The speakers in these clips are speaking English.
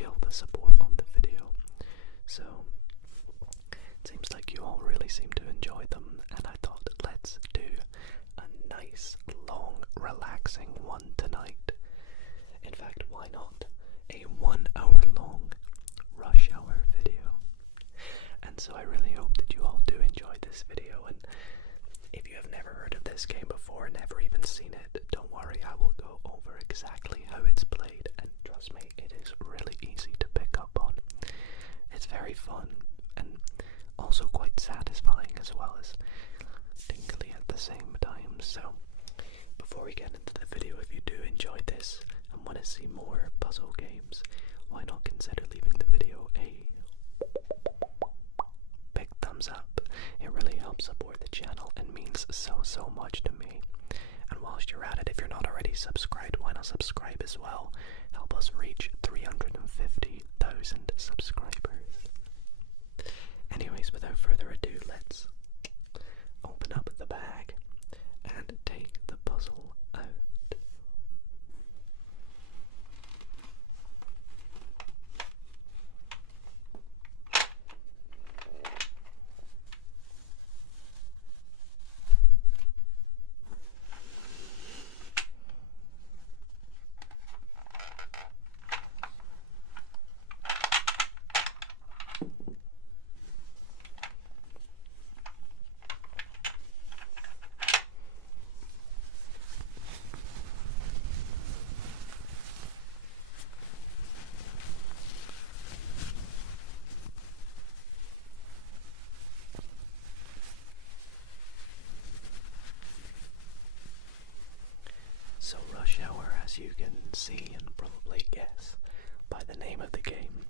kill the support on the video. So it seems like you all really seem to enjoy them, and I thought, let's do a nice, long, relaxing one tonight. In fact, why not a 1 hour long rush hour video? And so I really hope that you all do enjoy this video, and if you have never heard of this game before, never even seen it, don't worry, I will go over exactly how it's played, and trust me, it is really easy to pick up on. It's very fun, and also quite satisfying as well as tingly at the same time. So before we get into the video, if you do enjoy this and want to see more puzzle games, why not consider leaving the video a big thumbs up. It really helps support the channel and means so much to me. And whilst you're at it, if you're not already subscribed, why not subscribe as well? Help us reach 350,000 subscribers. Anyways, without further ado, let's open up the bag and take the puzzle out. So Rush Hour, as you can see and probably guess by the name of the game,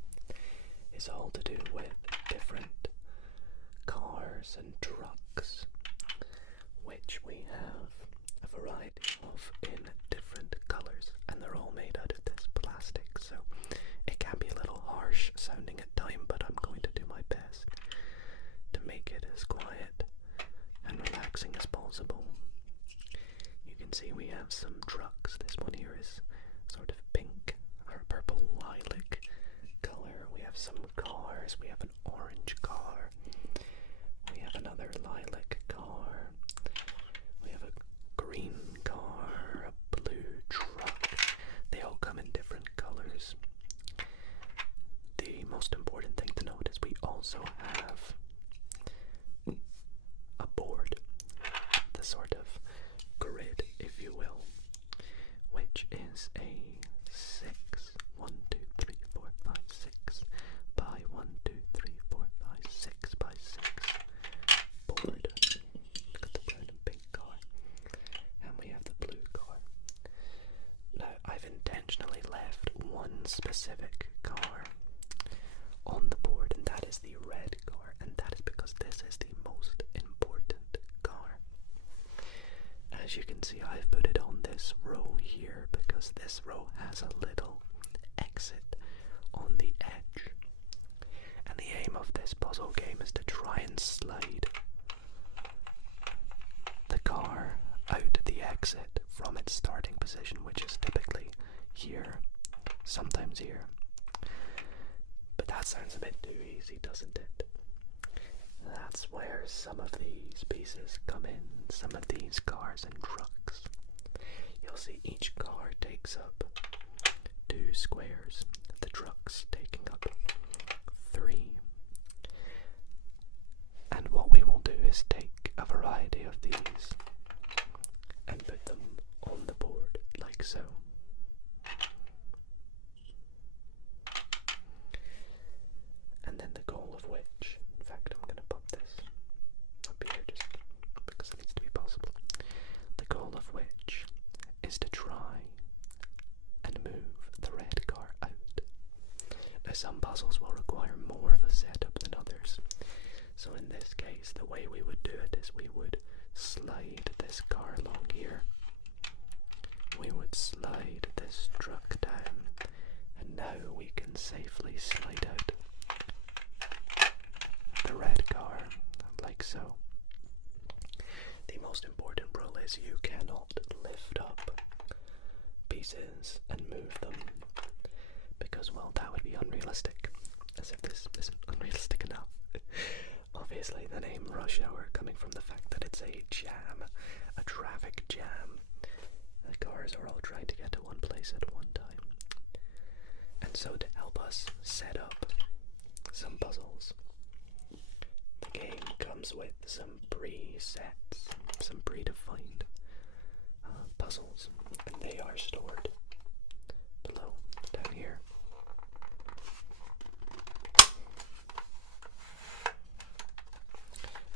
is all to do with different cars and trucks, which we have a variety of in different colours, and they're all made out of this plastic, so it can be a little harsh sounding at time, but I'm going to do my best to make it as quiet and relaxing as possible. You can see we have some trucks. This one here is sort of pink or purple lilac color. We have some cars. We have an orange car. We have another lilac car. We have a green car, a blue truck. They all come in different colors. The most important thing to note is we also have a board, the sort of grid, if you will, which is a 1, 2, 3, 4, 5, 6 by 1, 2, 3, 4, 5, 6 by 6 board. Look at the brown and pink car, and we have the blue car. Now, I've intentionally left one specific car on the board, and that is the red car, and that is because this is the most important car. As you can see, I've put it on this row here because this row has a little exit on the edge. And the aim of this puzzle game is to try and slide the car out the exit from its starting position, which is typically here, sometimes here. But that sounds a bit too easy, doesn't it? That's where some of these pieces come in, some of these cars and trucks. You'll see each car takes up 2 squares, the trucks taking up 3. And what we will do is take a variety of these and put them on the board, like so. And then the goal of which, in fact, I'm going to pop this up here just because it needs to be possible. The goal of which is to try and move the red car out. Now, some puzzles will require more of a setup than others. So in this case, the way we would do it is we would slide this car along here. We would slide this truck down, and now we can safely slide out the red car, like so. The most important rule is you cannot lift up pieces and move them, because because, well, that would be unrealistic. As if this isn't unrealistic enough. Obviously, the name Rush Hour coming from the fact that it's a jam, a traffic jam. The cars are all trying to get to one place at one time. And so to help us set up some puzzles, the game comes with some presets, some predefined puzzles, and they are stored below, down here.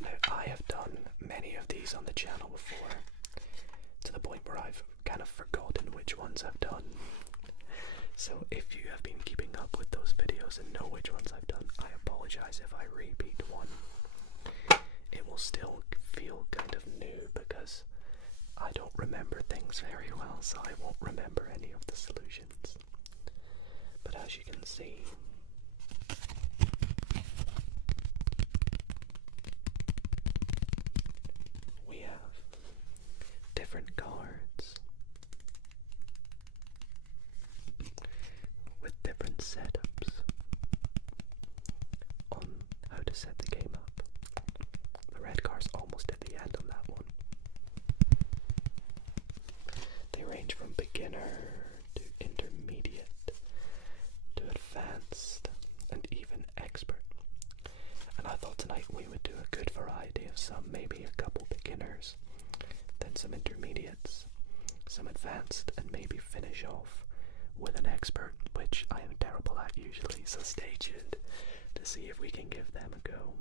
Now, I have done many of these on the channel before, to the point where I've kind of forgotten which ones I've done. So if you have been keeping up with those videos and know which ones I've done, I apologize if I repeat one. It will still feel kind of new because I don't remember things very well, so I won't remember any of the solutions. But as you can see, we have different cards with different setups on how to set the game up. The red card's almost at the end on that one. They range from beginner to intermediate to advanced and even expert. And I thought tonight we would do a good variety of some, maybe a couple beginners, then some intermediates, some advanced, and maybe finish off with an expert, which I am terrible at usually, so stay tuned to see if we can give them a go.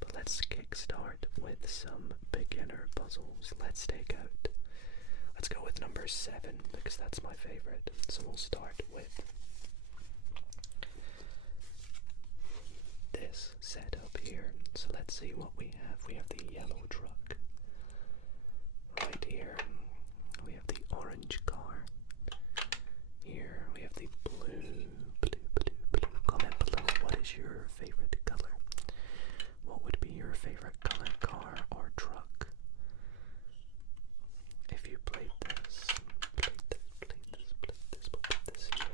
But let's kickstart with some beginner puzzles. Let's go with number 7, because that's my favorite. So we'll start with this setup here. So let's see what we have. We have the yellow truck right here. We have the orange car here. We have the blue. Comment below, what is your favorite color? What would be your favorite color, car or truck? If you played this, we'll put this here.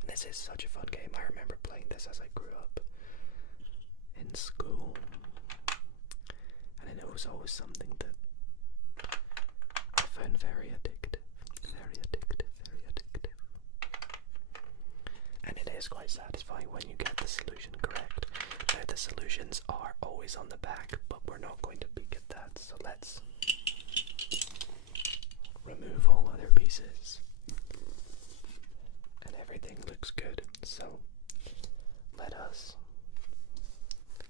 And this is such a fun game. I remember playing this as I grew up in school. And it was always something that I found very addictive. And it is quite satisfying when you get the solution correct. Now the solutions are always on the back, but we're not going to peek at that, so let's remove all other pieces. And everything looks good, so let us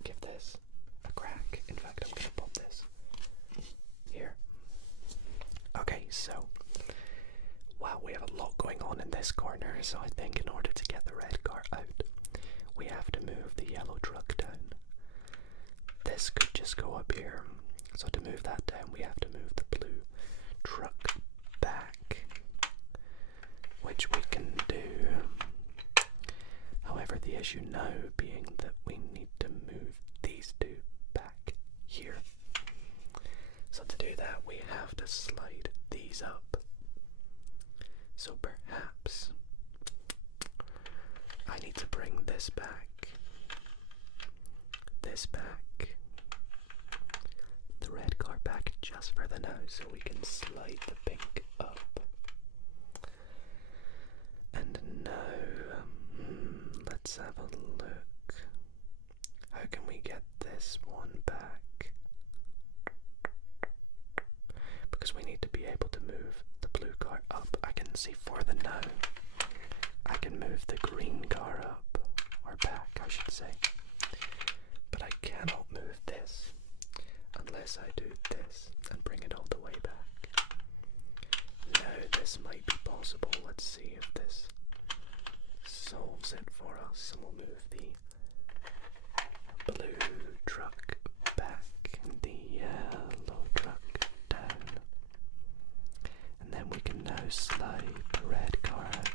give this a crack. In fact, I'm going to pop this here. Okay, so wow, we have a lot going on in this corner, so I think in order to get the red car out, we have to move the yellow truck down. This could just go up here, so to move that down, we have to move the blue truck back, which we can do. However, the issue now being that we need to move these two back here. So to do that, we have to slide these up. So perhaps I need to bring this back, the red car back just further now, so we can slide the pink up. And now, let's have a look. How can we get this one back? Because we need to be able to move the blue car up. I can see further now. I can move the green car up, or back I should say, but I cannot move this unless I do this and bring it all the way back. Now this might be possible. Let's see if this solves it for us. And we'll move the blue truck back and the yellow truck down, and then we can now slide the red car out.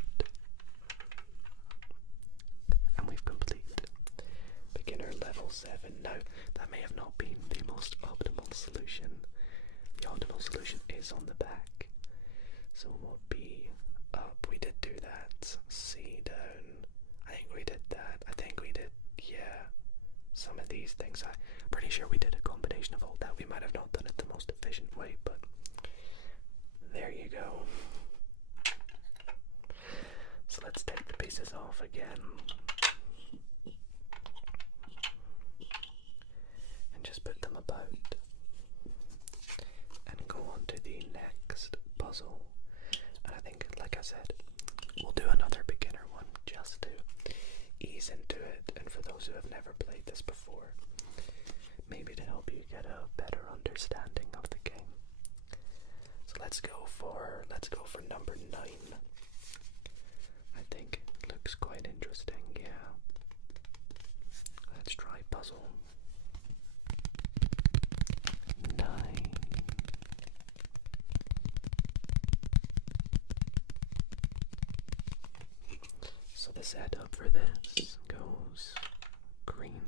And we've completed beginner level 7. Now, that may have not been the most optimal solution. The optimal solution is on the back. So we'll be up. We we did do that. C down. I think we did that. I think we did, yeah. Some of these things, I'm pretty sure we did a combination of all that. We might have not done it the most efficient way, but there you go. So let's take the pieces off again. And just put them about. And go on to the next puzzle. And I think, like I said, we'll do another beginner one just to ease into it. And for those who have never played this before, maybe to help you get a better understanding of the game. So let's go for number 9. I think it looks quite interesting, yeah. Let's try puzzle 9. So the setup for this goes green,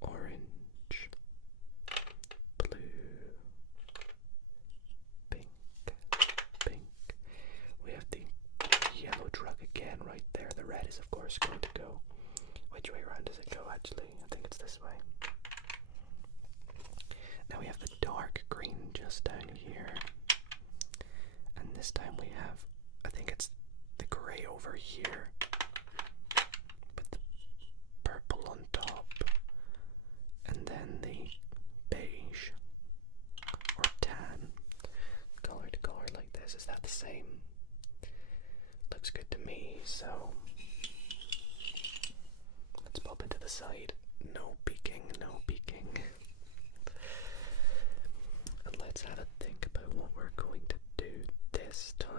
orange, blue, pink. We have the yellow truck again right there. The red is of course going to go. Which way around does it go actually? I think it's this way. Now we have the dark green just down here. And this time we have, I think it's the grey over here. With the purple on top. And then the beige or tan color to color like this. Is that the same? Looks good to me, so let's pop it to the side. No peeking, no peeking. And let's have a think about what we're going to do this time.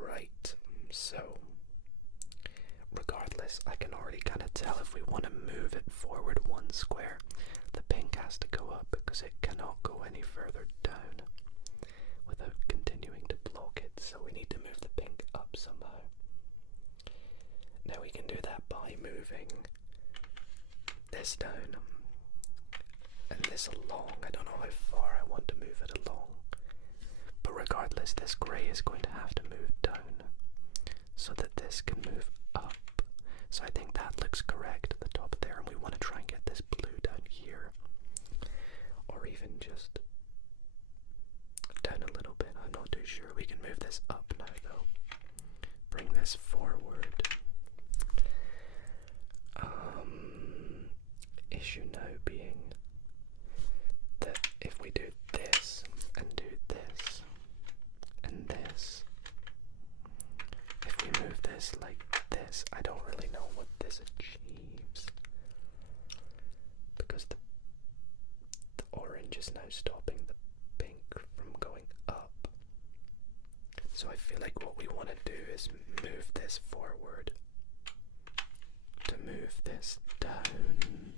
Right, so regardless, I can already kind of tell if we want to move it forward 1 square, the pink has to go up because it cannot go any further down without continuing to block it, so we need to move the pink up somehow. Now we can do that by moving this down and this along. I don't know how far I want to move it along, but regardless, this grey is going to have to move down so that this can move up. So I think that looks correct at the top there, and we want to try and get this blue down here, or even just down a little bit. I'm not too sure. We can move this up now though. Bring this forward. Issue now being that if we do this and do this and this, if we move this like this, I don't really know what this achieves, because the orange is now stopping the pink from going up. So I feel like what we want to do is move this forward to move this down.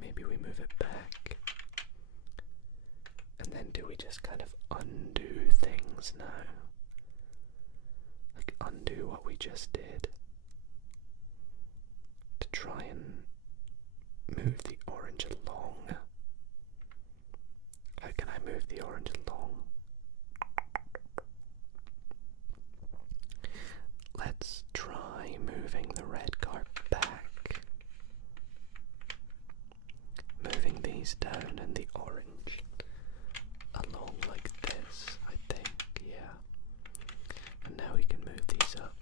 Maybe we move it back. And then do we just kind of undo things now? Like undo what we just did to try and move the orange along. How can I move the orange along? Let's try moving the red car back. Moving these down and the orange along like this, I think, yeah. And now we can move these up.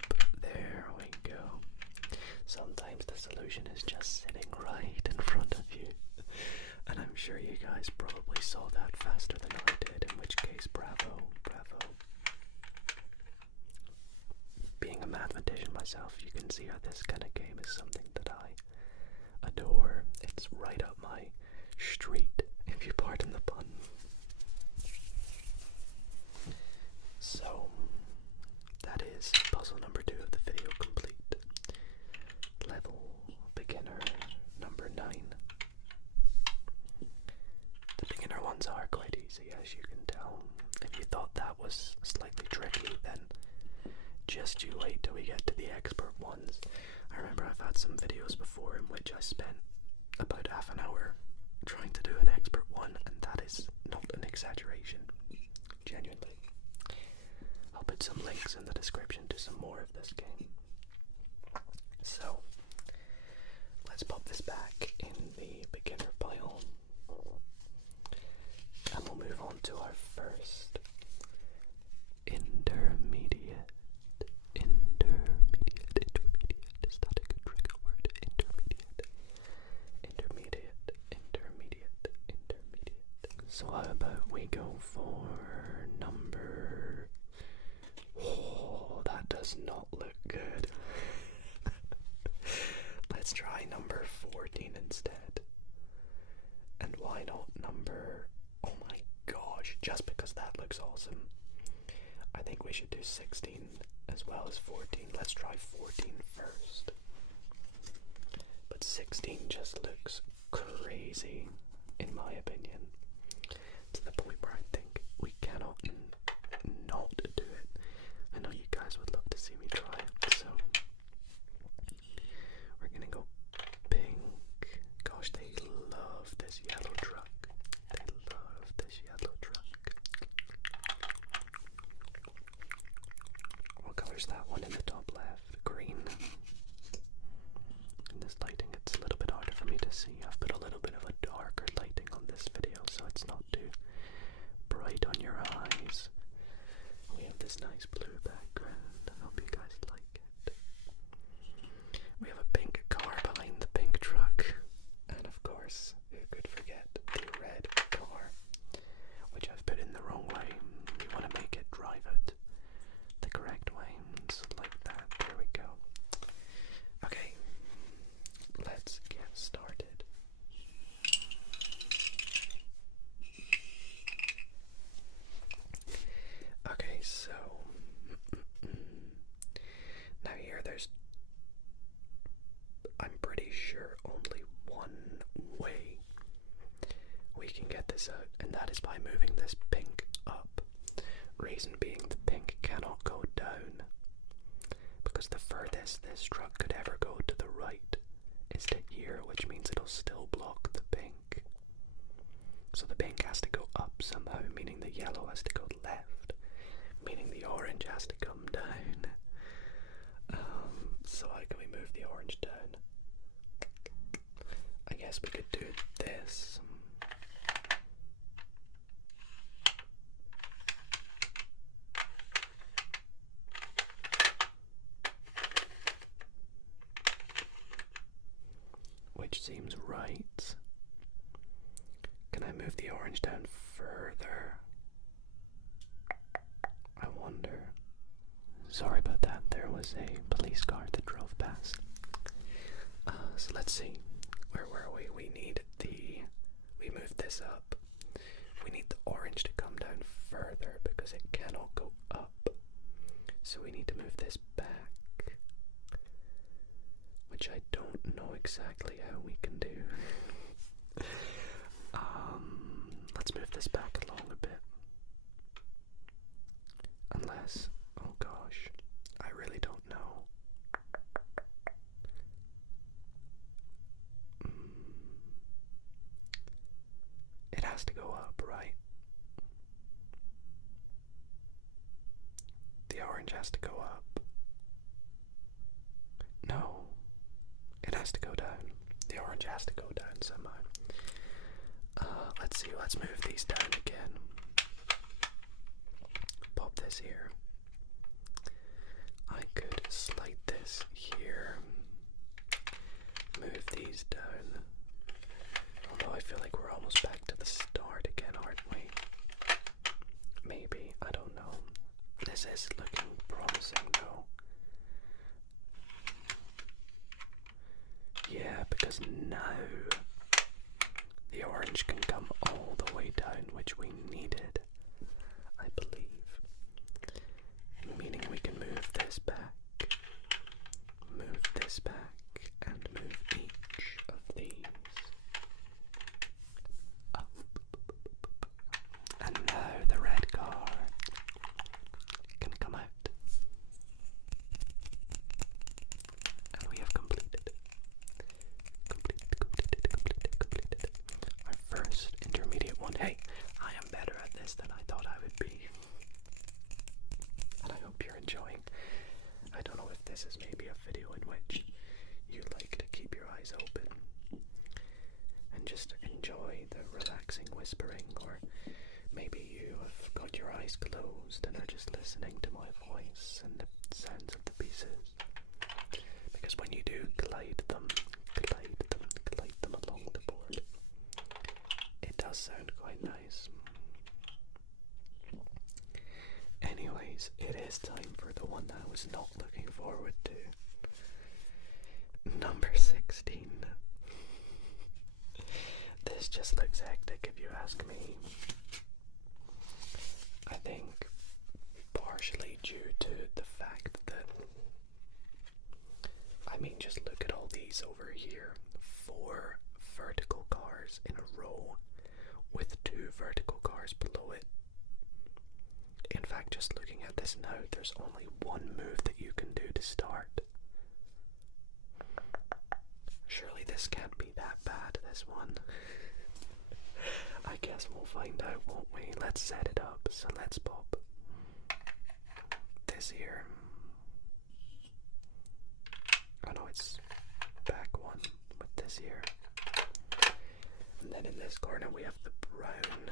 There we go. Sometimes the solution is just sitting right in front of you. And I'm sure you guys probably saw that faster than I did, in which case, bravo, bravo. Being a mathematician myself, you can see how this kind of game is something that I adore. It's right up my street, if you pardon the pun. So, that is puzzle number 2 of the video complete. Level beginner number 9. The beginner ones are quite easy, as you can tell. If you thought that was slightly tricky, then just you wait till we get to the expert ones. I remember I've had some videos before in which I spent about half an hour trying to do an expert one, and that is not an exaggeration. genuinely. I'll put some links in the description to some more of this game. So, let's pop this back in the beginner pile. And we'll move on to our first intermediate. Is that a good trigger word? Intermediate. So how about we go for number... Oh, that does not look good. Let's try number 14 instead. And why not number... Oh my gosh, just because that looks awesome. I think we should do 16 as well as 14. Let's try 14 first. But 16 just looks crazy, in my opinion. To the point where I think we cannot not do it. I know you guys would love to see me try it, so we're gonna go pink. Gosh, they love this yellow truck. They love this yellow truck. What color's that one in the top left? Green. In this lighting, it's a little bit harder for me to see. I've put a little bit of a darker lighting on this video, so it's not too bright on your eyes. We have this nice blue background. I hope you guys like it. We have a pink car behind the pink truck. And of course, who could forget the red car, which I've put in the wrong way. We want to make it drive it the correct way. So like that. There we go. Okay, let's get started. Okay, so now here I'm pretty sure only one way we can get this out, and that is by moving this pink up. Reason being, the pink cannot go down, because the furthest this truck could ever go to the right is to here, which means it'll still block the pink. So the pink has to go up somehow, meaning the yellow has to go left, meaning the orange has to come down. So how can we move the orange down? I guess we could do this. Which seems right. Can I move the orange down further? I wonder. Sorry about that, there was a police car that drove past. So let's see. Where were we? We moved this up. We need the orange to come down further because it cannot go up. So we need to move this back, which I don't know exactly how we can do. Let's move this back along a bit. Unless, oh gosh, I really don't know. It has to go up, right? The orange has to go up. No, it has to go down. The orange has to go down somehow. Let's see, let's move these down again. Pop this here. I could slide this here. Move these down. Although I feel like we're almost back to the start again, aren't we? Maybe, I don't know. This is looking promising though. Yeah, because now the orange can come all the way down, which we needed, I believe. Meaning we can move this back, and move each of these up. And now the red car can come out. And we have completed our first intermediate one. Hey, I am better at this this is maybe a video in which you like to keep your eyes open and just enjoy the relaxing whispering, or maybe you have got your eyes closed and are just listening to my voice and the sounds of the pieces. Because when you do glide them along the board, it does sound quite nice. Anyways, it is time for the one I was not looking forward to. Number 16. This just looks hectic if you ask me. I think partially due to the fact that, just look at all these over here. 4 vertical cars in a row with 2 vertical cars below it. In fact, just looking at this now, there's only one move that you can do to start. Surely this can't be that bad, this one. I guess we'll find out, won't we? Let's set it up. So let's pop this here. Oh no, it's back one with this here. And then in this corner we have the brown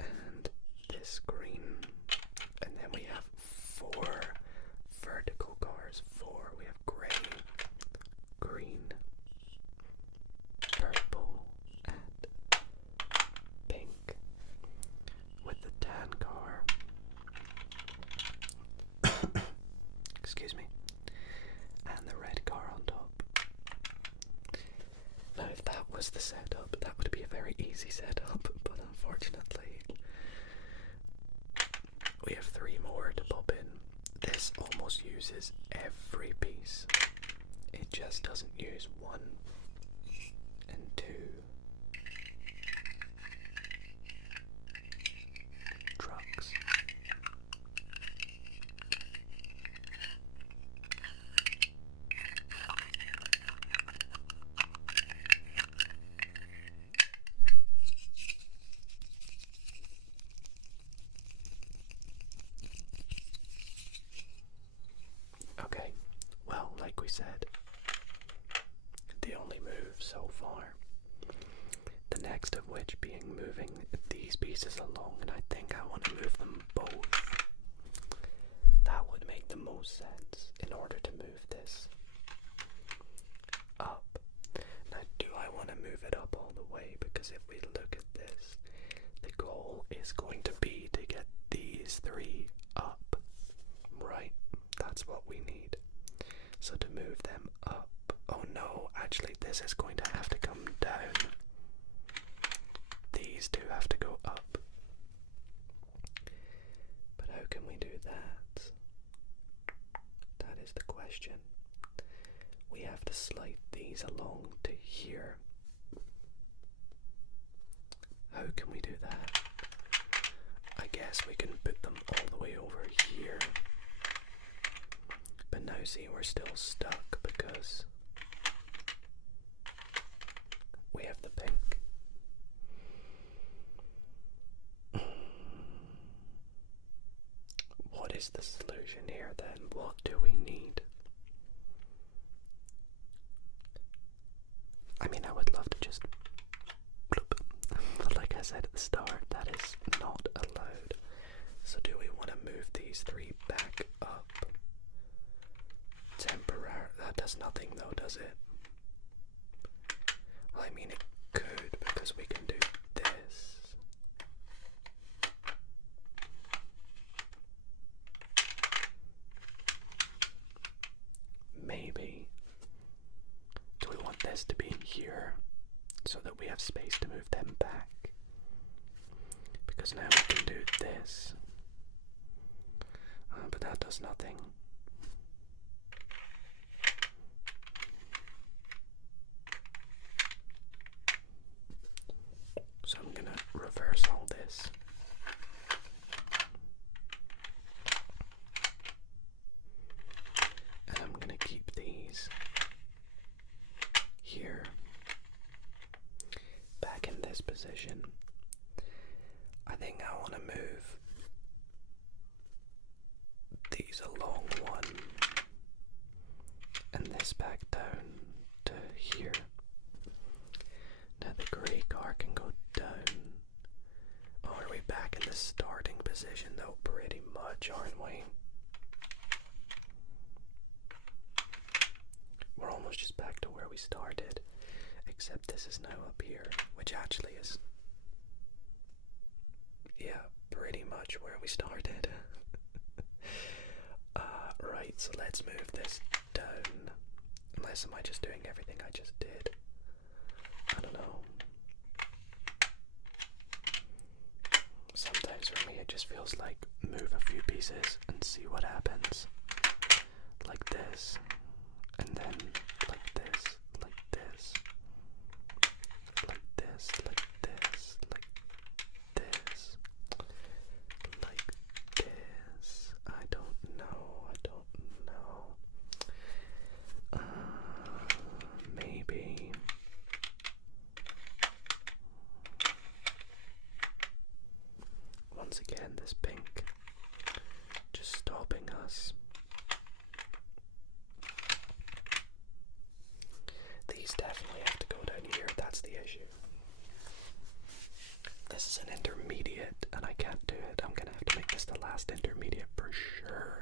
and this green. And then we have 4 vertical cars. 4. We have grey, green, purple, and pink with the tan car. Excuse me. And the red car on top. Now if that was the setup, that would be a very easy setup, but unfortunately we have 3 more to pop in. This almost uses every piece. It just doesn't use 1 and 2. Trucks. Okay, well, like we said, the only move so far. The next of which being moving these pieces along, and I think I want to move them both. That would make the most sense in order to move this up. Now, do I want to move it up all the way? Because if we look at this, the goal is going to be to get these 3 up, right? That's what we need. So to move them up, oh no, actually this is going to have to come down. These 2 have to go up. But how can we do that? That is the question. We have to slide these along to here. How can we do that? I guess we can put them all the way over here. But now see, we're still stuck because we have the pink. What is the solution here then? What do we need? I would love to just bloop. But like I said at the start, that is not allowed. So do we want to move these 3 back up? Temporary. That does nothing though, does it? Well, it could, because we can do this. Maybe. Do we want this to be here so that we have space to move them back? Because now we can do this. But that does nothing. So I'm gonna reverse all this. And I'm gonna keep these here, back in this position. I think I want to move these along 1 this back down to here. Now the grey car can go down. Oh, are we back in the starting position though? Pretty much, aren't we? We're almost just back to where we started, except this is now up here, which actually is, yeah, pretty much where we started. Right, so let's move this down. Unless am I just doing everything I just did? I don't know. Sometimes for me it just feels like move a few pieces and see what happens. Like this. And then like this, like this. Like this, like this, like this. Like this. I don't know. Maybe. Once again, this pink just stopping us. These definitely have to go down here, that's the issue. This is an intermediate and I can't do it. I'm gonna have to make this the last intermediate for sure.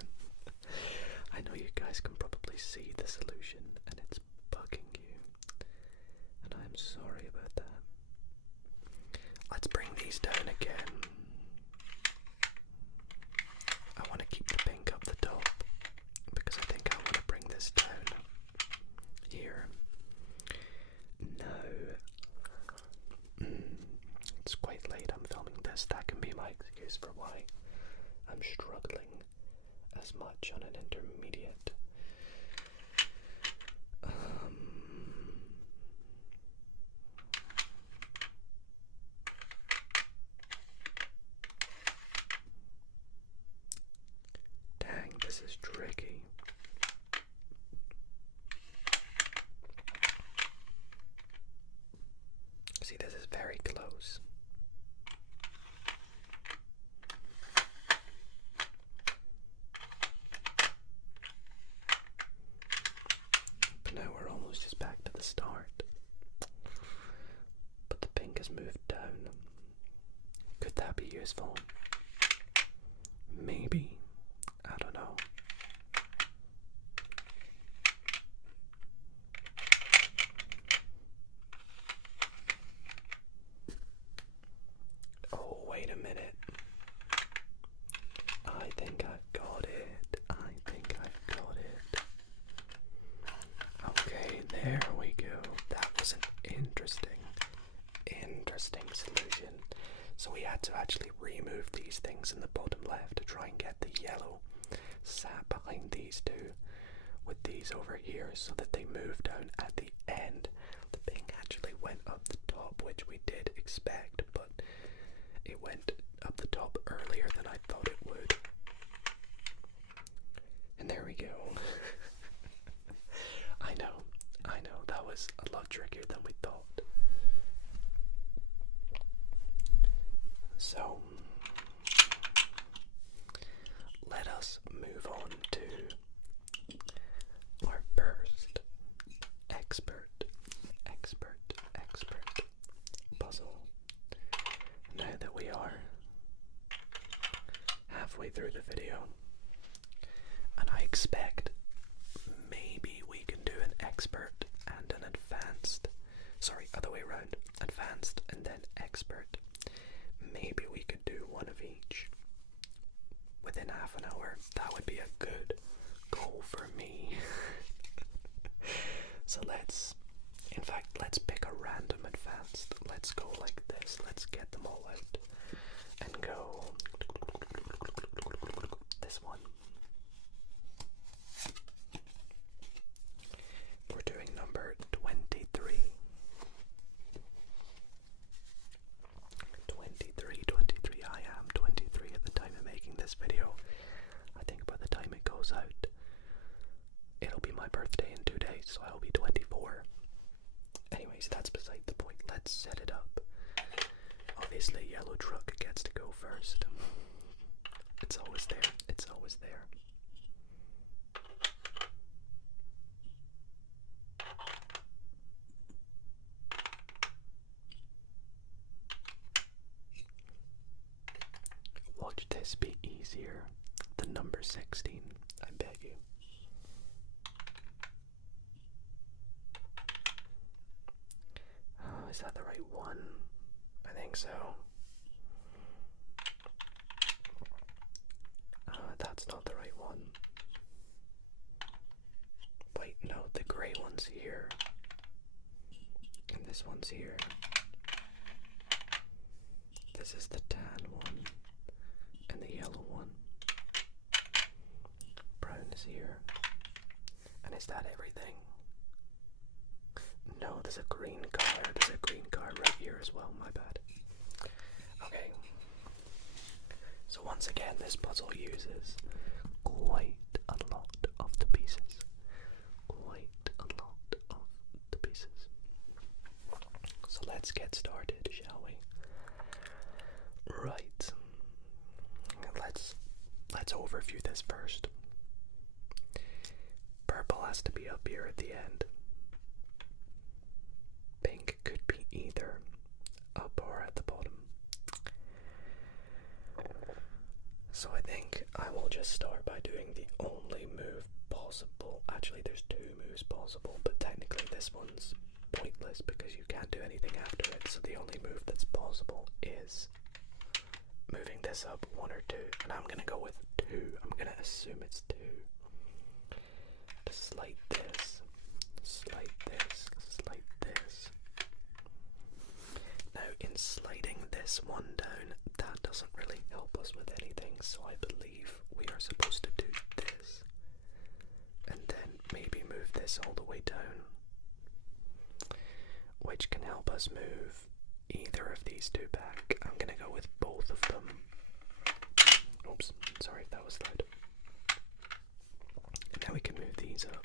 I know you guys can probably see the solution and it's bugging you. And I'm sorry about that. Let's bring these down again. I want to keep the pink up the top because I think I want to bring this down here. No. It's quite late, I'm filming this. That can be my excuse for why I'm struggling as much on an intermediate. Dang, this is tricky. See, this is very close. But now we're almost just back to the start. But the pink has moved down. Could that be useful? Maybe. I don't know. Oh, wait a minute. I think I've got it. Okay, there we go. That was an interesting solution. So we had to actually remove these things in the bottom left to try and get the yellow sat behind these two with these over here so that they move down at the end. The pink actually went up the top, which we did expect, but it went up the top earlier than I thought it would. And there we go. I know, that was a lot trickier than we thought. So, let us move on to our first expert puzzle. Now that we are halfway through the video, and I expect maybe we can do an expert and an advanced. Sorry, other way around. Advanced and then expert. Maybe we could do one of each within half an hour. That would be a good goal for me. So let's pick a random advanced. Let's go like this. Let's get them all out and go. This one. We're doing number 23. 23. I am 23 at the time of making this video. I think by the time it goes out, it'll be my birthday in 2 days, so I'll be 24. Anyways, that's beside the point. Let's set it up. Obviously, yellow truck gets to go first. It's always there. this be easier than number 16? I bet you. Oh, is that the right one? I think so. That's not the right one. Wait, no, the grey one's here. And this one's here. This is the tan one. And the yellow one. Brown is here. And is that everything? No, there's a green car. There's a green car right here as well, my bad. Okay. So once again, this puzzle uses quite a lot of the pieces. Quite a lot of the pieces. So let's get started, shall we? Right. Let's overview this first. Purple has to be up here at the end. Pink could be either up or at the bottom. So I think I will just start by doing the only move possible. Actually, there's two moves possible, but technically this one's pointless because you can't do anything after it. So the only move that's possible is moving this up 1 or 2. And I'm going to go with 2. I'm going to assume it's 2. To slide this, slide this, slide this. Now in sliding this one down, that doesn't really help us with anything, so I believe we are supposed to do this. And then maybe move this all the way down, which can help us move either of these two back. I'm gonna go with both of them. Oops, sorry if that was loud. And now we can move these up,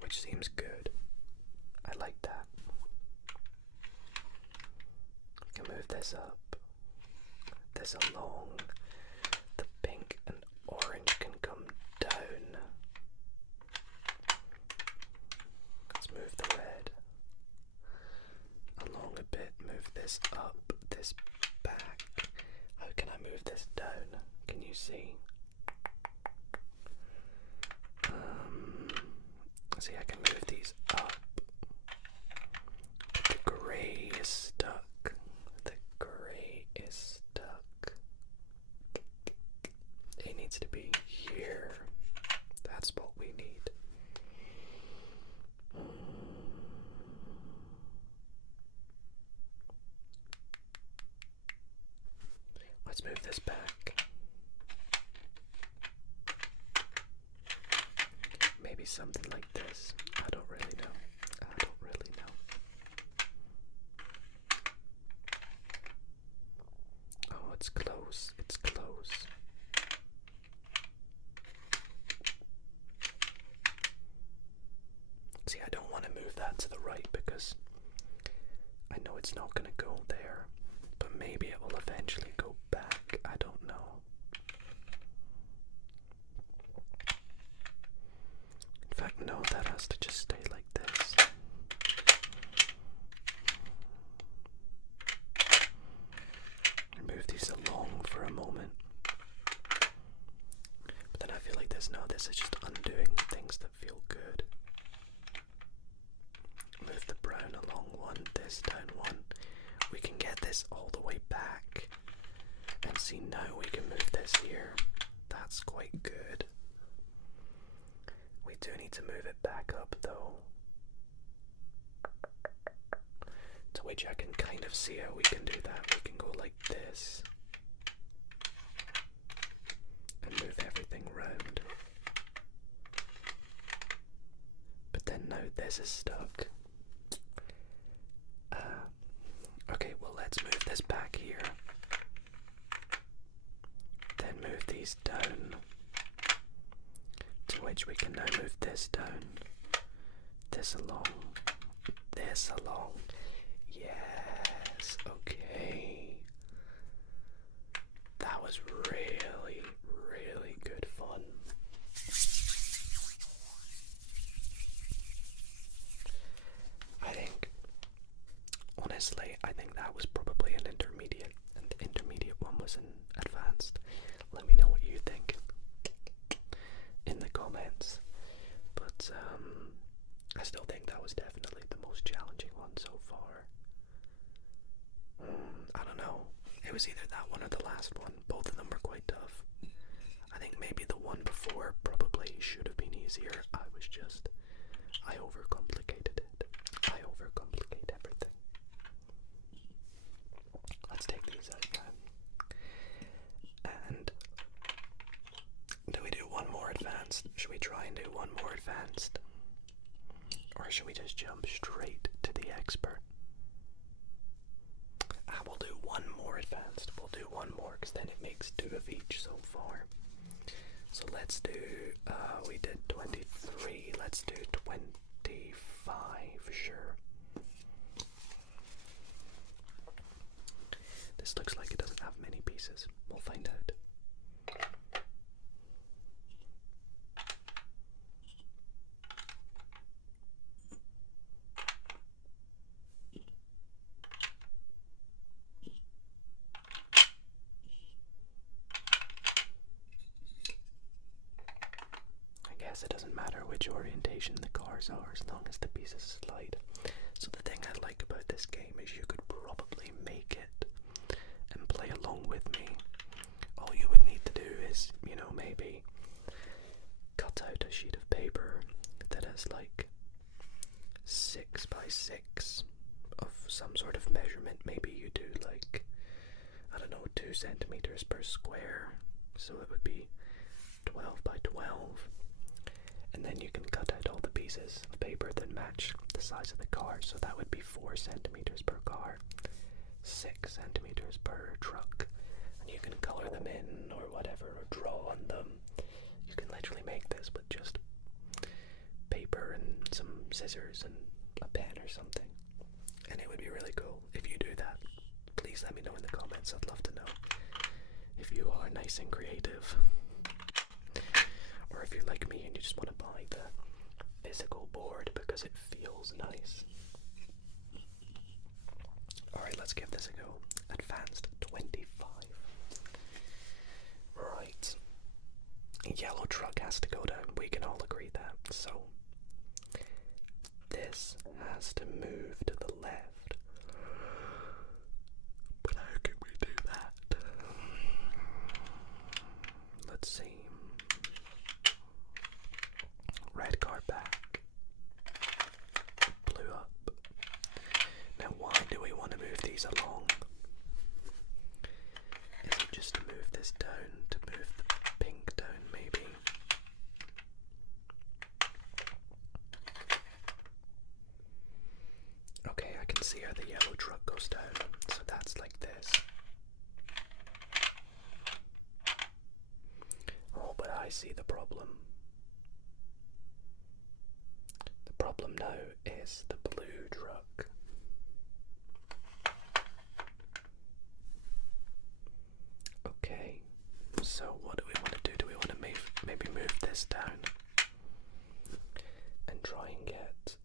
which seems good. I like that. We can move this up, this along. The pink and orange can come down. Let's move the red along a bit, move this up, this back. How can I move this down? Can you see? See, I can move these up. But the grey is stuck. The grey is stuck. It needs to be here. That's what we need. Let's move this back. Maybe something like this. I don't really know. I don't really know. Oh, it's close. It's close. See, I don't want to move that to the right because I know it's not going to go there. But maybe it will eventually go back. I don't know. In fact, no, that has to just stay like this. Move these along for a moment. But then I feel like this is just undoing things that feel good. Move the brown along one, this down one. We can get this all the way back. And see, now we can move this here. That's quite good. We do need to move it back up though. To which I can kind of see how we can do that. We can go like this. And move everything round. But then now this is stuck. Okay, well let's move this back here. Then move these down. To which we can now move this down. This along. This along. Yes, okay. That was really, really good fun. Honestly, I think that was probably an intermediate, and the intermediate one was an advanced. but I still think that was definitely the most challenging one so far. I don't know. It was either that one or the last one. Both of them were quite tough. I think maybe the one before probably should have been easier. I overcomplicated it. I overcomplicate everything. Let's take these out then. And do we do one more advanced? Should we try and do one more advanced? Or should we just jump straight to the expert? We'll do one more advanced. We'll do one more because then it makes 2 of each so far. So let's do, we did 23, let's do 25, sure. This looks like it doesn't have many pieces. We'll find out. It doesn't matter which orientation the cars are as long as the pieces slide. So the thing I like about this game is you could probably make it and play along with me. All you would need to do is, you know, maybe cut out a sheet of paper that has like 6 by 6 of some sort of measurement. Maybe you do like, I don't know, 2 centimeters per square, so it would be 12 by 12. And then you can cut out all the pieces of paper that match the size of the car. So that would be 4 centimeters per car, 6 centimeters per truck. And you can color them in or whatever, or draw on them. You can literally make this with just paper and some scissors and a pen or something. And it would be really cool if you do that. Please let me know in the comments. I'd love to know if you are nice and creative. Or if you're like me and you just want to buy the physical board because it feels nice. Alright, let's give this a go. Advanced 25. Right. Yellow truck has to go down. We can all agree that. So, this has to move to the left. But how can we do that? Let's see. Red car back, blue up. Now why do we want to move these along? Is it just to move this down, to move the pink down maybe? Okay, I can see how the yellow truck goes down, so that's like this. Oh, but I see the problem. The problem now is the blue truck. Okay, so what do we want to do? Do we want to maybe move this down and try and get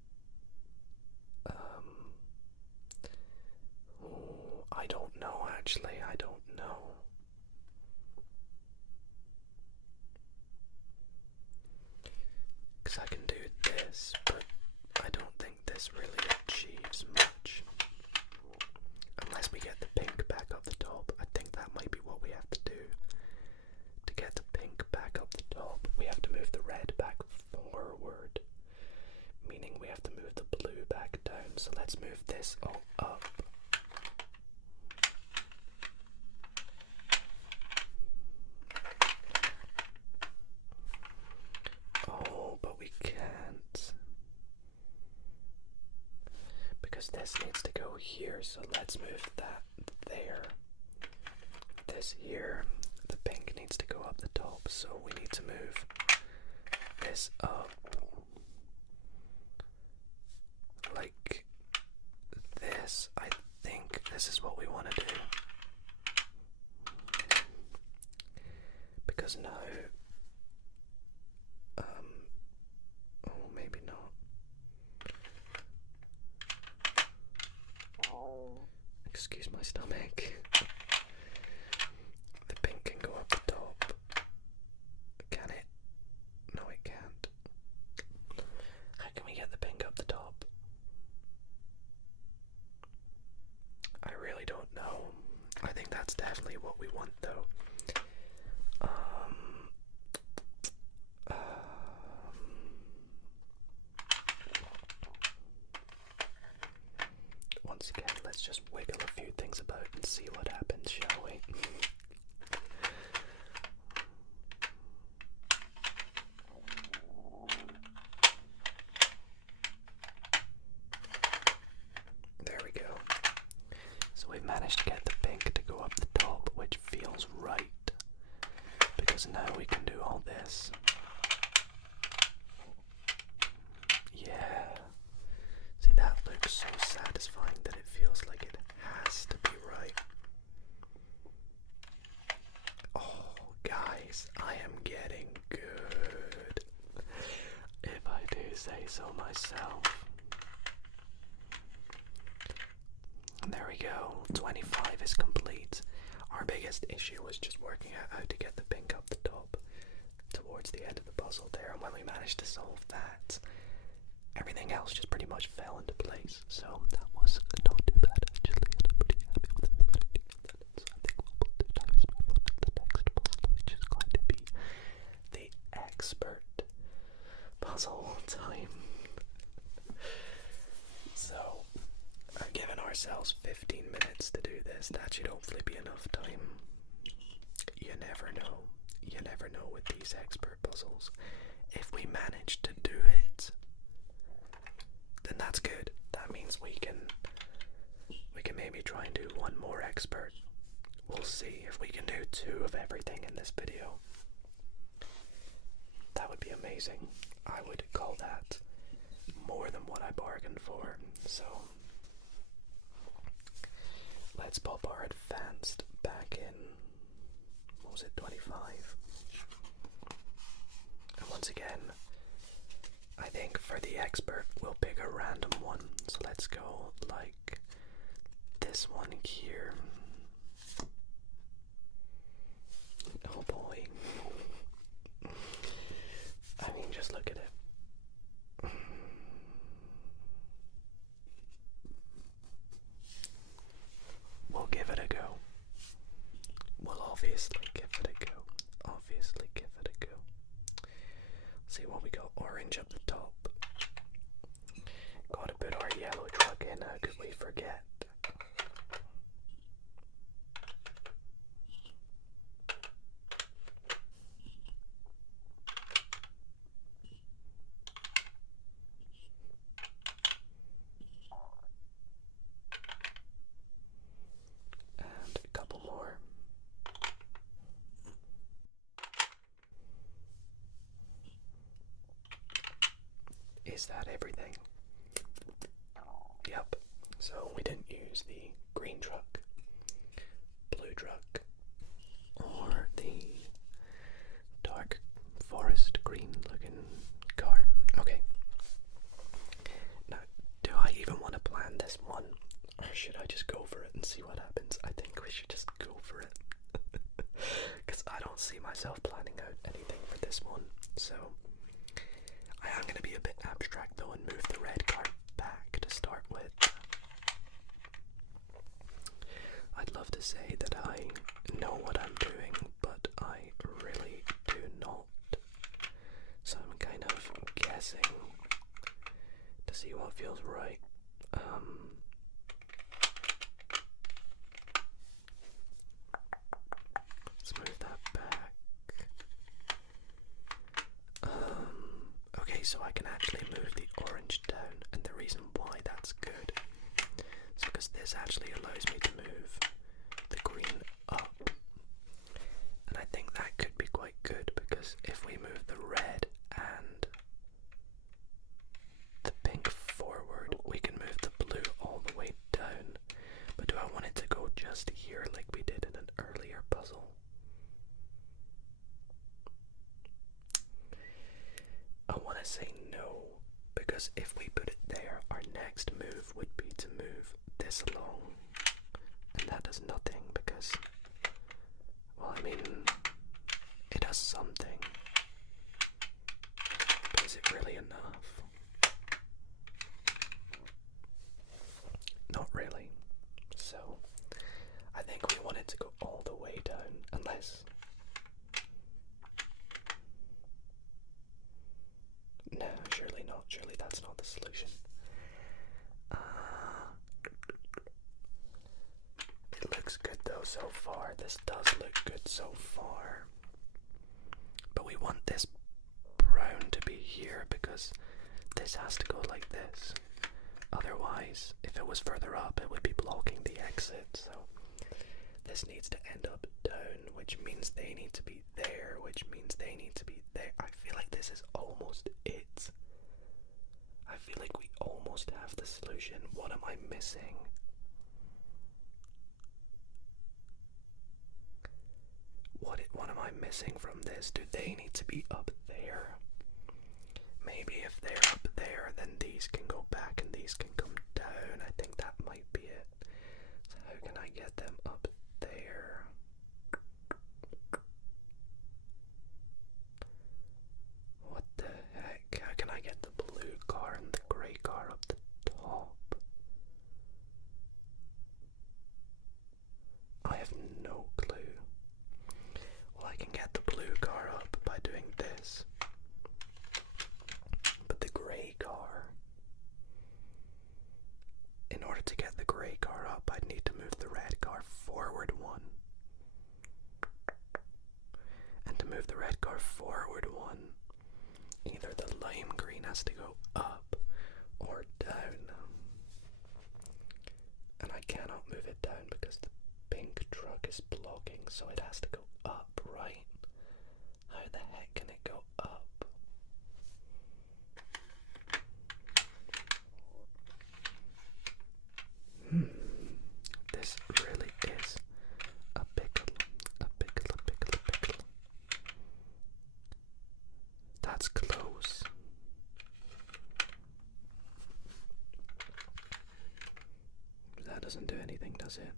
I don't know actually, I don't know. Because I can do this, but I don't think this really achieves much. Unless we get the pink back up the top. I think that might be what we have to do. To get the pink back up the top, we have to move the red back forward. Meaning we have to move the blue back down. So let's move this all up. Oh, but we can't. Because this needs to go here, so let's move that there. This here, the pink needs to go up the top, so we need to move this up. Like this. I think this is what we want to do. Because now, oh, maybe not. Excuse my stomach. The pink can go up the top. Can it? No, it can't. just wiggle a few things about and see what happens, shall we? There we go. So we've managed to get the pink to go up the top, which feels right, because now we can do all this. Yeah. See, that looks so satisfying that it feels like it has to be right. Oh, guys, I am getting good, if I do say so myself. And there we go, 25 is complete. Our biggest issue was just working out how to get the pink up the top towards the end of the puzzle there, and when we managed to solve that, everything else just pretty much fell into place. So that was not too bad actually, and I'm pretty happy with how we managed to get that. So I think what we'll do now is move on to the next puzzle, which is going to be the expert puzzle time. So we're giving ourselves 15 minutes to do this. That should hopefully be enough time. You never know. You never know with these expert puzzles. If we manage to do it, then that's good. That means we can maybe try and do one more expert. We'll see if we can do 2 of everything in this video. That would be amazing. I would call that more than what I bargained for. So let's pop our advanced back in. What was it, 25? And once again, I think for the expert we'll pick a random one. So let's go like this one here. Oh boy. I mean, just look at it. We'll give it a go. We'll obviously give it a go. Obviously give it a go. See what we got. Orange up the top. Gotta put our yellow truck in. How could we forget? And a couple more. Is that everything? Yep. So we didn't use the green truck, blue truck, or the dark forest green looking car. Okay. Now, do I even want to plan this one, or should I just go for it and see what happens? I think we should just go for it. Because I don't see myself planning out anything for this one. So I am going to be a bit abstract though and move the red card back to start with. I'd love to say that I know what I'm doing, but I really do not. So I'm kind of guessing to see what feels right. Let's move that back. Okay, so I can actually move the orange down, and the reason why that's good is because this actually allows me to move the green up. And I think that could be quite good, because if we move the red and the pink forward, we can move the blue all the way down. But do I want it to go just here like we did in an earlier puzzle? I want to say no, because if we put it there, our next move would be to move this along, and that does nothing because, well, I mean, it does something, but is it really enough? Not really. So I think we want it to go all the way down, unless no, surely not. Surely that's not the solution. so far. This does look good so far. But we want this brown to be here because this has to go like this. Otherwise, if it was further up, it would be blocking the exit. So this needs to end up down, which means they need to be there, which means they need to be there. I feel like this is almost it. I feel like we almost have the solution. What am I missing? What am I missing from this? Do they need to be up there? Maybe if they're up there, then these can go back and these can come down. I think that might be it. So how can I get them up there? What the heck? How can I get the blue car and the grey car up the top? I have no clue. Well, I can get the blue car up by doing this. But the grey car, in order to get the grey car up, I'd need to move the red car forward one. And to move the red car forward one, either the lime green has to go up or down. And I cannot move it down because the pink truck is blocking, so it has to go up, right? How the heck can it go up? This really is a pickle, a pickle, a pickle, a pickle. That's close. That doesn't do anything, does it?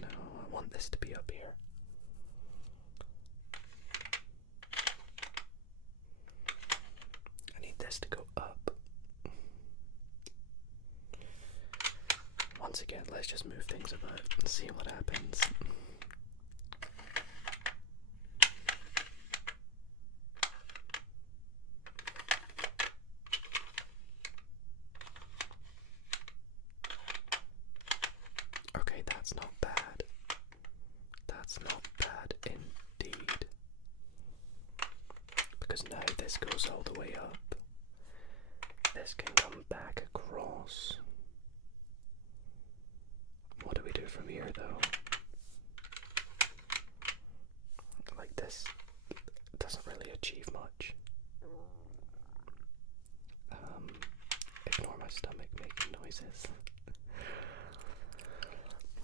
No, I want this to be up here. I need this to go up. Once again, let's just move things about and see what happens. Okay, that's not bad. That's not bad indeed. Because now this goes all the way up. This can come back across. What do we do from here, though? Like this doesn't really achieve much. Ignore my stomach making noises.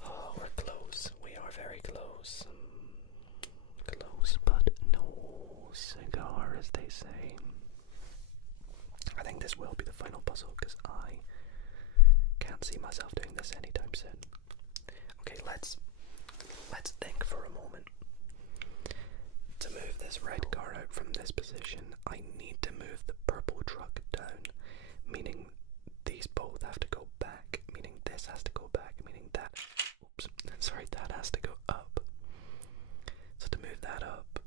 Oh, we're close. We are very close. Close, but no cigar, as they say. I think this will be the final puzzle because I can't see myself doing this anytime soon. Okay, let's think for a moment. To move this red car out from this position, I need to move the purple truck down, meaning these both have to go back, meaning this has to go back, meaning that, that has to go up. So to move that up,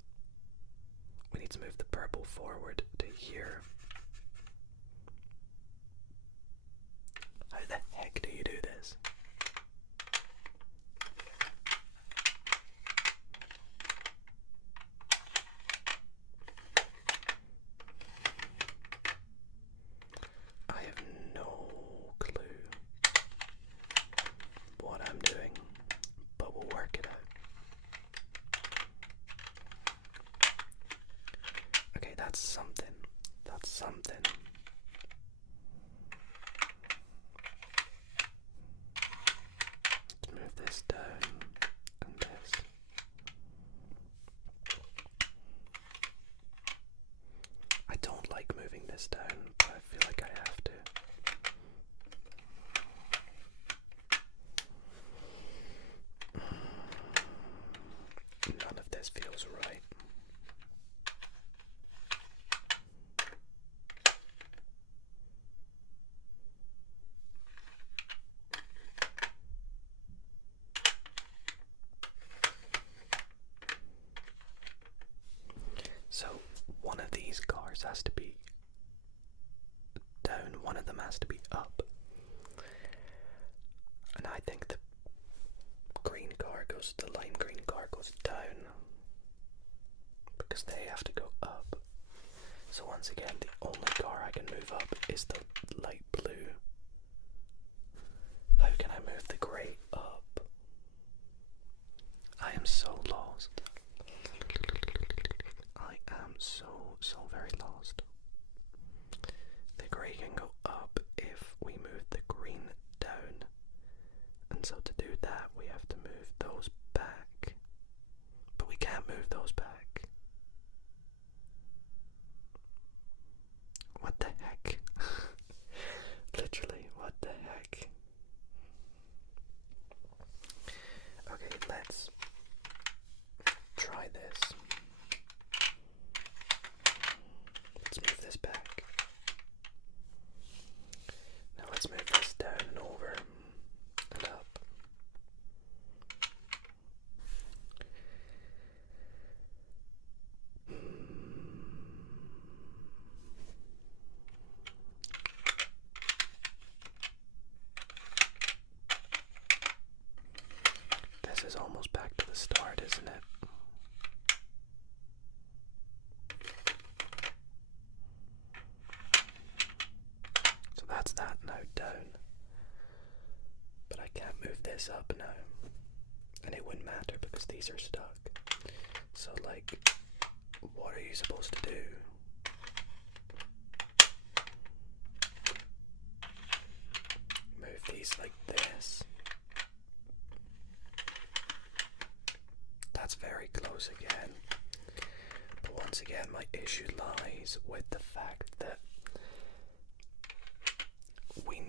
we need to move the purple forward to here. How the heck do you do this? I have no clue what I'm doing, but we'll work it out. Okay, that's something. That's something. Let's move this down and this. I don't like moving this down, but I feel like I have to. None of this feels right. So one of these cars has to be down, one of them has to be up. then I think the lime green car goes down because they have to go up. So once again, the only car I can move up is the light blue. How can I move the grey up? I am so lost. I am so very lost. The grey can go up if we move the green down. And so to do that, we have to move those back. But we can't move those back. What the heck? Literally, what the heck? Okay, let's try this. Let's move this back. Now let's move this down and over and up. This is almost back to the start, isn't it? So that's that now down. But I can't move this up now. And it wouldn't matter because these are stuck. So like, what are you supposed to do? Move these like this. That's very close again. But once again, my issue lies with the fact that what we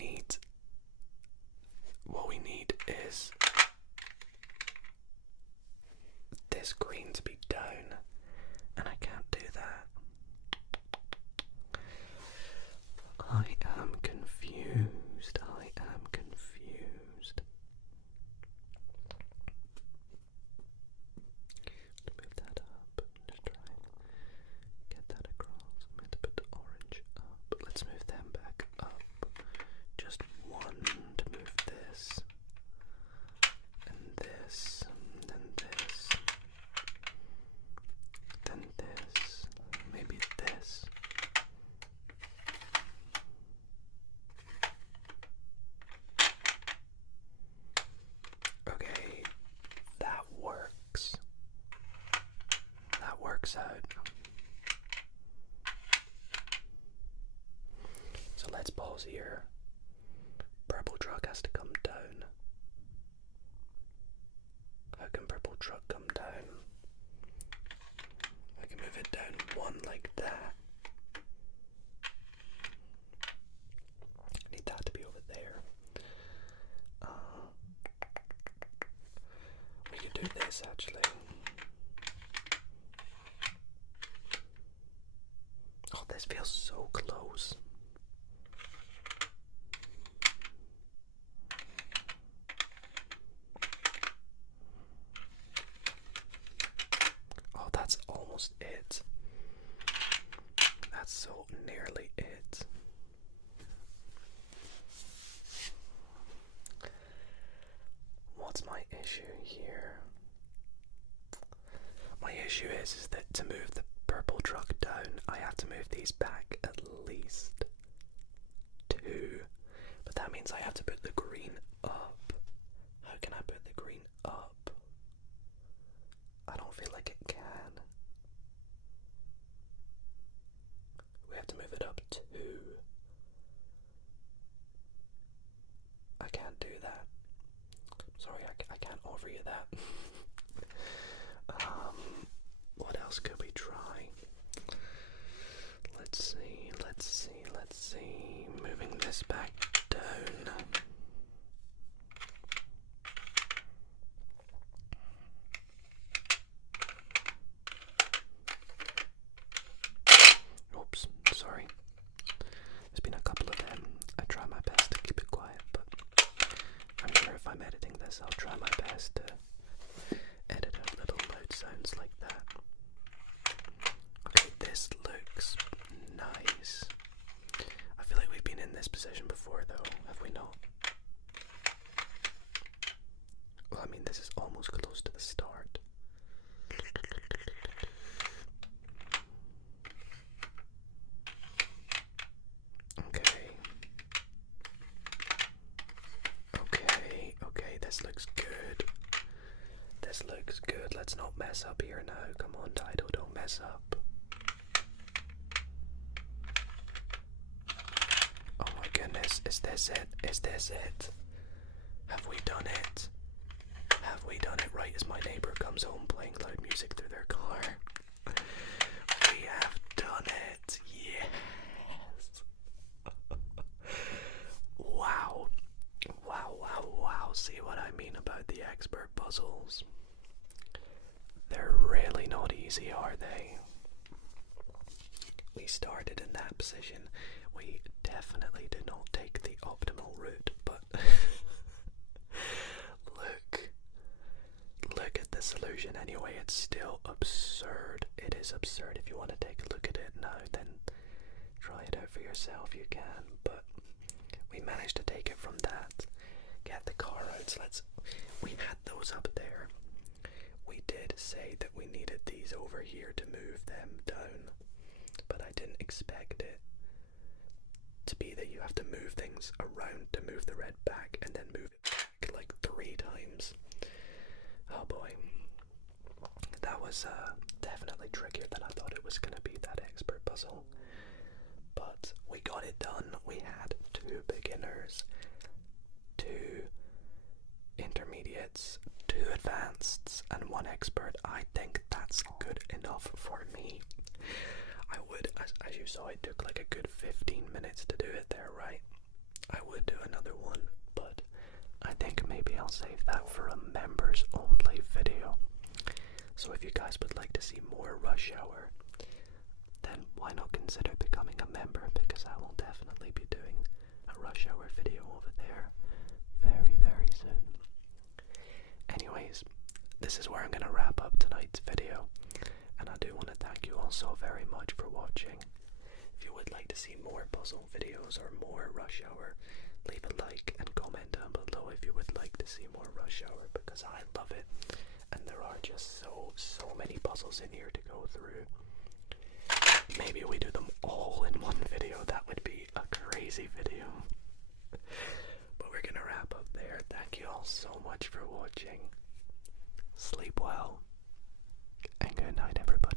need is this green to be down, and I can't do that. I am confused. Move that up. Just try and get that across. I'm going to put the orange up. Let's move them back up. Just one to move this. And this. And then this. Then this. Maybe this. Okay, that works. That works out. So let's pause here. Purple truck has to come down. How can purple truck come down? I can move it down one like that. I need that to be over there. We could do this actually. Oh, this feels so close. Oh, that's almost it. That's so nearly it. What's my issue here? My issue is that to move the purple truck down, I have to move these back at least 2. But that means I have to put the green up. How can I put the green up? I don't feel like it can. We have to move it up 2. I can't do that. Sorry, I can't offer you that. What else could we try? Let's see. Moving this back down. Oops, sorry. There's been a couple of them. I try my best to keep it quiet, but I'm sure if I'm editing this, I'll try my best to edit out little loud sounds like that. Okay, this looks nice. I feel like we've been in this position before though, have we not? I mean, this is almost close to the start. Okay. Okay, this looks good. This looks good. Let's not mess up here now. Come on, Dido, don't mess up. Oh my goodness, is this it? Is this it? Have we done it? Have we done it right as my neighbor comes home playing loud music through their car? We have done it. Yes. Wow. Wow. See what I mean about the expert puzzles? They're really not easy, are they? We started in that position. We definitely did not take the optimal route, but look at the solution anyway. It's still absurd. It is absurd. If you want to take a look at it now, then try it out for yourself. You can, but we managed to take it from that. Get the car out. We had those up there. We did say that we needed these over here to move them down, but I didn't expect it to be that you have to move things around to move the red back and then move it back like 3 times. Oh boy. That was definitely trickier than I thought it was going to be, that expert puzzle. But we got it done. We had 2 beginners, 2 intermediates, 2 advanceds, and 1 expert. I think that's good enough for me. I would, as you saw, it took like a good 15 minutes to do it there, right? I would do another one, but I think maybe I'll save that for a members only video. So if you guys would like to see more Rush Hour, then why not consider becoming a member, because I will definitely be doing a Rush Hour video over there very soon. Anyways, this is where I'm going to wrap up tonight's video, and I do want to thank you all so very much for watching. If you would like to see more puzzle videos or more Rush Hour, leave a like and comment down below if you would like to see more Rush Hour, because I love it, and there are just so many puzzles in here to go through. Maybe we do them all in one video. That would be a crazy video. But we're gonna wrap up there. Thank you all so much for watching. Sleep well, and good night, everybody.